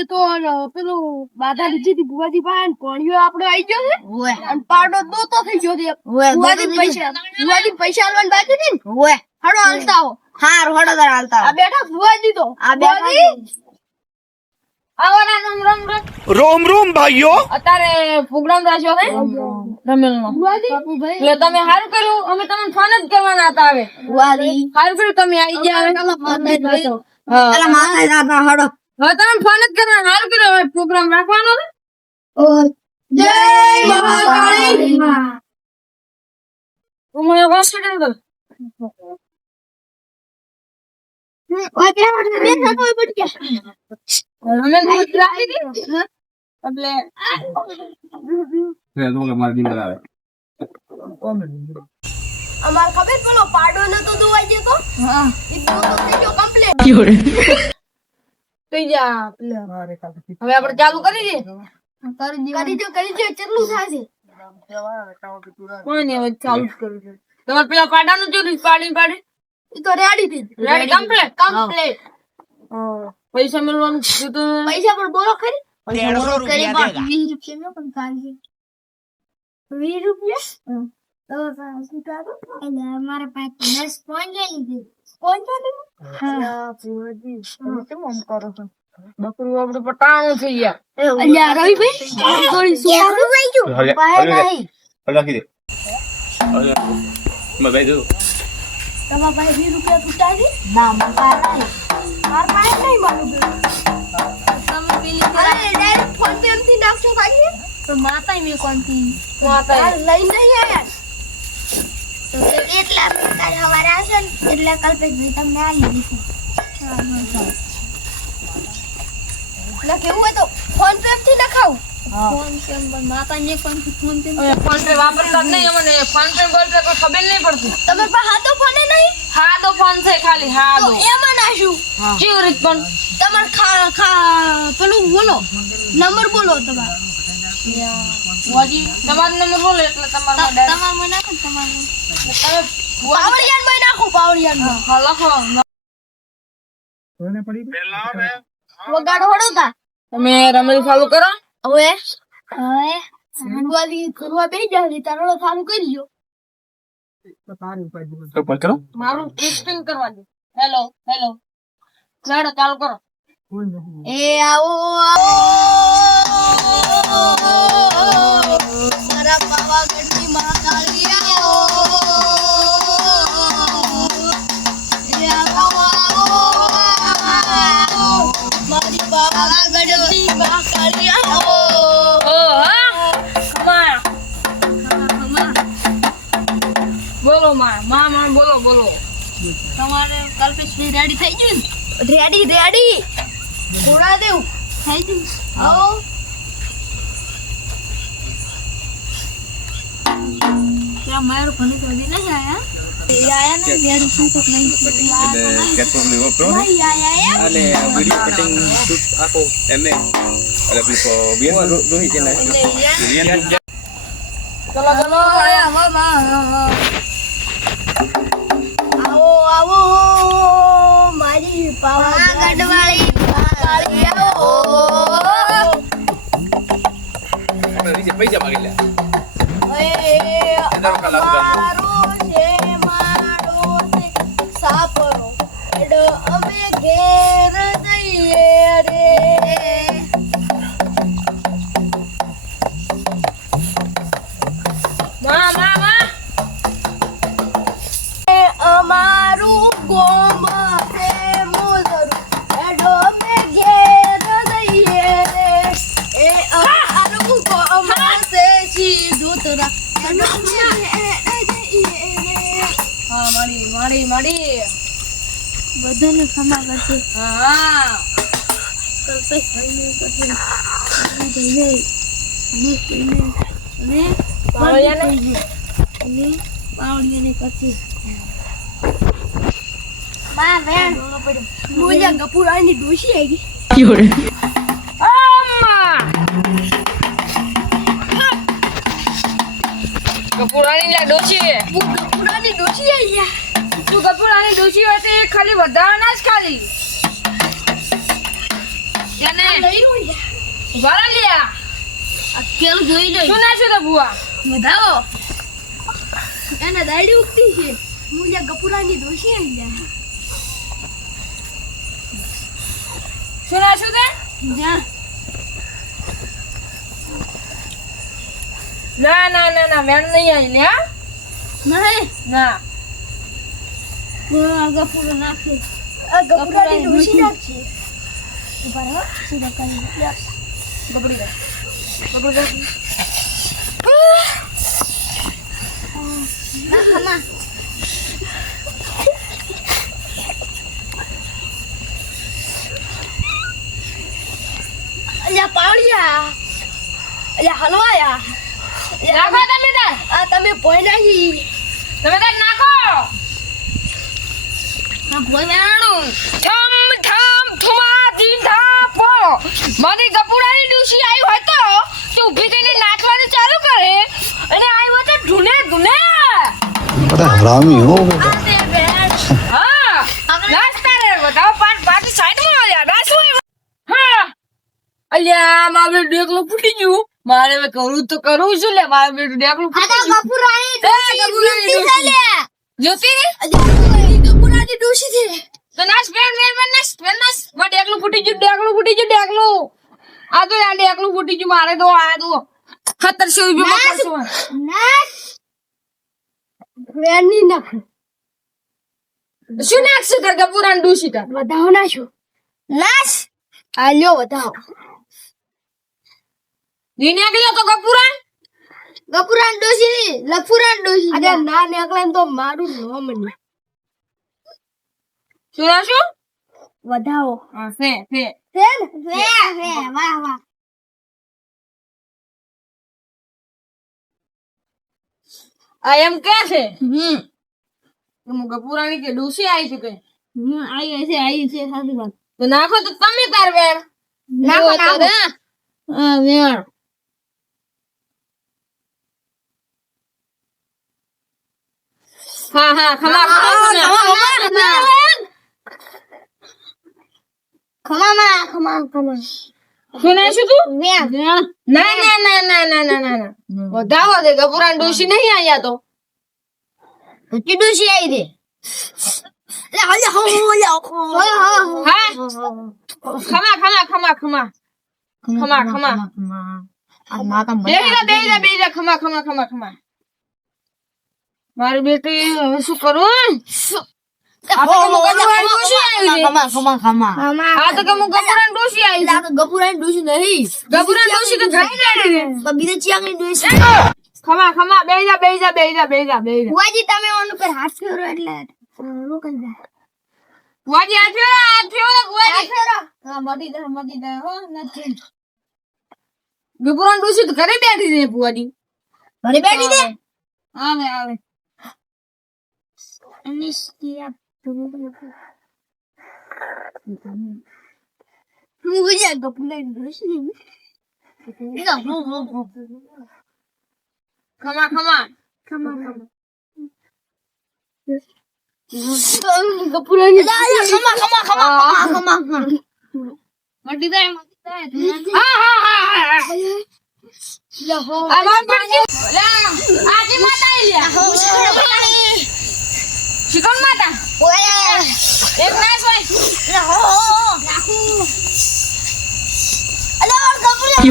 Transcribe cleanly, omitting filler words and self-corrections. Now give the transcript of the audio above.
આજે તો પેલું બાધા લીધી હતી બુવાજી પાસે કોણિયો આપણો આવી ગયો છે અને પાડો દોતો થઈ ગયો છે બુવાજી પૈસા આલવાના બાકી છે ને હાડો હાલતા આવો હારું હડો દર હાલતા આ બેઠા બુવાજી તો આ બેઠા આવો ના રામ रोम रोम भाइयों અત્યારે પ્રોગ્રામ રાખ્યો છે રમેલનો બુવાજી એટલે તમે સારું કર્યું અમે તમને ફોન જ કરવાના હતા હવે વાલી સારું કર્યું તમે આવી ગયા હવે અલા માથે ના હડો હવે તમે ફોન જ કરવાના સારું કર્યું હવે પ્રોગ્રામ રાખવાનો છે જય મહાકાળી હું મને હોસ્પિટલ કર ઓય પેલા બે સાતો પડી ગયા રમેલ દૂધ રાખી હતી એટલે અમાર ખબર પેલો પાડો નતો દોવાઈ ગયો તો હા ઈ દોતો થઈ ગયો કમ્પ્લીટ થઈ જા હવે આપણે ચાલુ કરી દઈએ કરી દો કેટલું થાય કોઈ નહીં હવે ચાલુ જ કરું છું તમારે પેલા પાડાનું જોયું પાડી ઈ તો રેડી થી રેડી કમ્પ્લીટ કમ્પ્લીટ પૈસા મળવાનું છે તો પૈસા પણ બોલો ખરી 150 रुपया देगा 20 રૂપિયા પણ ખાલી 20 રૂપિયા તો સ્વીકારો એટલે અમારા પાસે 10 પોઈન્ટ લઈ લીધી પોઈન્ટ કેમ આમ કરો છો બકરું આપણે પટાણું થઈ ગયા અલ્યા રવિભાઈ થોડી સુકારો લઈ જો પાહે નહીં તમારા પાસે 20 રૂપિયા તૂટા છે ના મારા પાસે નહીં મારું તમે પેલી અરે ડાયરેક્ટ ફોન પે થી નાખશો ખાલી તો માતાય મે કોણથી આ લઈ નહીં આયા તો એટલા કાલ હવારે આવશે ને એટલે કલ્પેશભાઈ તમને આ લીધી ના કેવું હોય તો ફોન પે થી નખાવ ફોન કેમ માતા ને કોણથી ફોન તે ફોન પે વાપરતા જ નહીં અમને ફોન પે બોલ પે કોઈ ખબર નહીં પડતી તમારા પાસે હાથો ફોન નહીં હા તો ફોન છે ખાલી હા તો દો એમાં નાશું કેવી રીત પણ તમાર પેલું બોલો નંબર બોલો તમારો વાજી તમારો નંબર બોલો એટલે તમારો તમાર મને નાખો તમાર તમે પાવડિયાન માં નાખો પાવડિયાન માં હા લખો વગાડો હડોતા તમે રમેલ ચાલુ કરો હવે હંડવાલી કરવા બે જાય તારો ચાલુ કરી લ્યો મારું ટેસ્ટિંગ કરવા દે હેલો હેલો ચાલો ચાલુ કરો એ આવો આવો મારા પાવાગઢની મહાકાળી આવો એ આવો આવો મારી પાવાગઢની મહાકાળી આવો ઓ હા કમા બોલો માં બોલો બોલો તમારે કલ્પેશભાઈ રેડી થઈ ગયું ને રેડી રેડી થોડા દેવું થઈ ગયું આવો ત્યાં મારો ભલે તો નહીં આયા આયા ને રેડી શું તો નહીં આયા અને વિડિયો કટિંગ શૂટ આખો એમે એટલે પેલો bien રોહિત ને ચલો ચલો આવો આવો મારી પાવાગઢ વાળી કાળી આવો પૈસા માગી લે મારો છે મારો છે સાપરો એડો અમે ઘેર જઈએ રે માં અમારું ગોમ છે મોદરું એડો અમે ઘેર જઈએ રે એ અમારું ગોમ છે સીધુતરા એડો અમે ઘેર જઈએ રે હા માડી બધાને ખમા કરશે હા કલ્પેશભાઈને કરશે અને પાવડિયાને અને પાવડિયાને કરશે બા વેણ મોજા ગપુરાની ડોશી આવી કપૂરાની લા ડોશી ગપુરાની ડોશી આવી તું કપૂરાની ડોશી હોય તો એ ખાલી વધારાના જ ખાલી એને લઈ લો ઉભા રહો લ્યા. આ કેલું જોઈ લો શું નાખ્યું તો ભુવા? વધાવો એને દાડી ઉગતી છે હું લ્યા ગપુરાની દોશી આવી ગયા શું નાખ્યું તે? જ્યાં ના ના ના ના મેળ નહીં આવી લ્યા. નહીં ના આ ગપુરો નાખે આ ગપુરાની દોશી નાખશે ઉભા રહો સીધા કરી બગડી જાય. બગડી જાય. અલ્યા પાવડિયા અલ્યા હલવાયા નાખો તમે તાર. આ તમે પોઈ નાખી તમે તાર નાખો. આ પોઈ વેણું થમ થમ થુમા ધીમ ધા પો. મારી ગપુરાની ડૂસી આવી હોય તો તે ઊભી થઈને નાચવાનું ચાલુ કરે અને આવી હોય તો ઢૂને ઢૂને. बड़ा हरामी हो આ તે બેન હા નાચતા રે બધા પાછી સાઈડમાં આવ્યા નાચવું. હા અલ્યા મારું ડેકલું ફૂટી ગયું. મારે હવે કરવું તો કરવું શું લે. મારું બેટું ડેકલું આ તો ગપુરાની ગપુરાની જોતી ગપુરાની ડોશી છે તો નાચ બેન બેન બેન નાચ બેન નાચ. મારે ડેકલું ફૂટી ગયું ડેકલું ફૂટી ગયું ડેકલું. આ તો આ ડેકલું ફૂટી ગયું મારે તો આ તો 1700 રૂપિયા પકડશું. નાખ વેની નાખ શું નાખશે તાર ગપુરાની ડૂસી તાર? વધાવો નાખો નાશ આ લ્યો વધાવો દી નીકળ્યો તો ગપુરા. ગપુરાની ડોશી લફુરાની ડોશી અરે ના નીકળે ને તો મારું નામ નહીં શું નાખશું? વધાવો હા ફે ફે. વે વાહ વાહ આ એમ કે છે કે હું ગપુરાની કે ડૂસી આવી છે કે આઈ છે સાચી વાત તો નાખો તો તમે તાર વેર નાખો નાખો હા વેર. હા હા ખમા ખમા શું નાખ્યું તું? વેણ ના ના ના ના ના ના ના ના વધાવો દે. ગપુરાની ડોશી નહીં આયા તો કે ડોશી આવી દે લે હાલે હો હા ખમા ખમા ખમા ખમા ખમા ખમા બેહીરા ખમા ખમા ખમા ખમા. મારી બેટી હવે શું કરું? આ તો કે હું ગપુરાની ડોશી આવી છે. આ તો કે હું ગપુરાની ડોશી આવી છે. ગપુરાની ડોશી નહીં ગપુરાની ડોશી તો ઘણી જાડી છે. તો બીજે ચિયાંગની ડોશી ખમા ખમા બેહીરા. વાજી તમે ઓન પર હાથ ફેરો એટલે રોકાઈ જાય વાજી આ ફેરો વાજી. હા મટી દે હો નથી ગપુરાની ડોશી તો ઘરે બેઠી છે બુઆજી. ઘરે બેઠી દે આવે આવે. અનિશ્ચિત હું ગયા ગપુરાની ડોશી ખમા ખમા ગપુરાની ખમા મટી જાય હા હા હા આ માર પડજી આજે માતા આલ્યા શિકણ માતા એક નાસ હોય અલે ગપુરા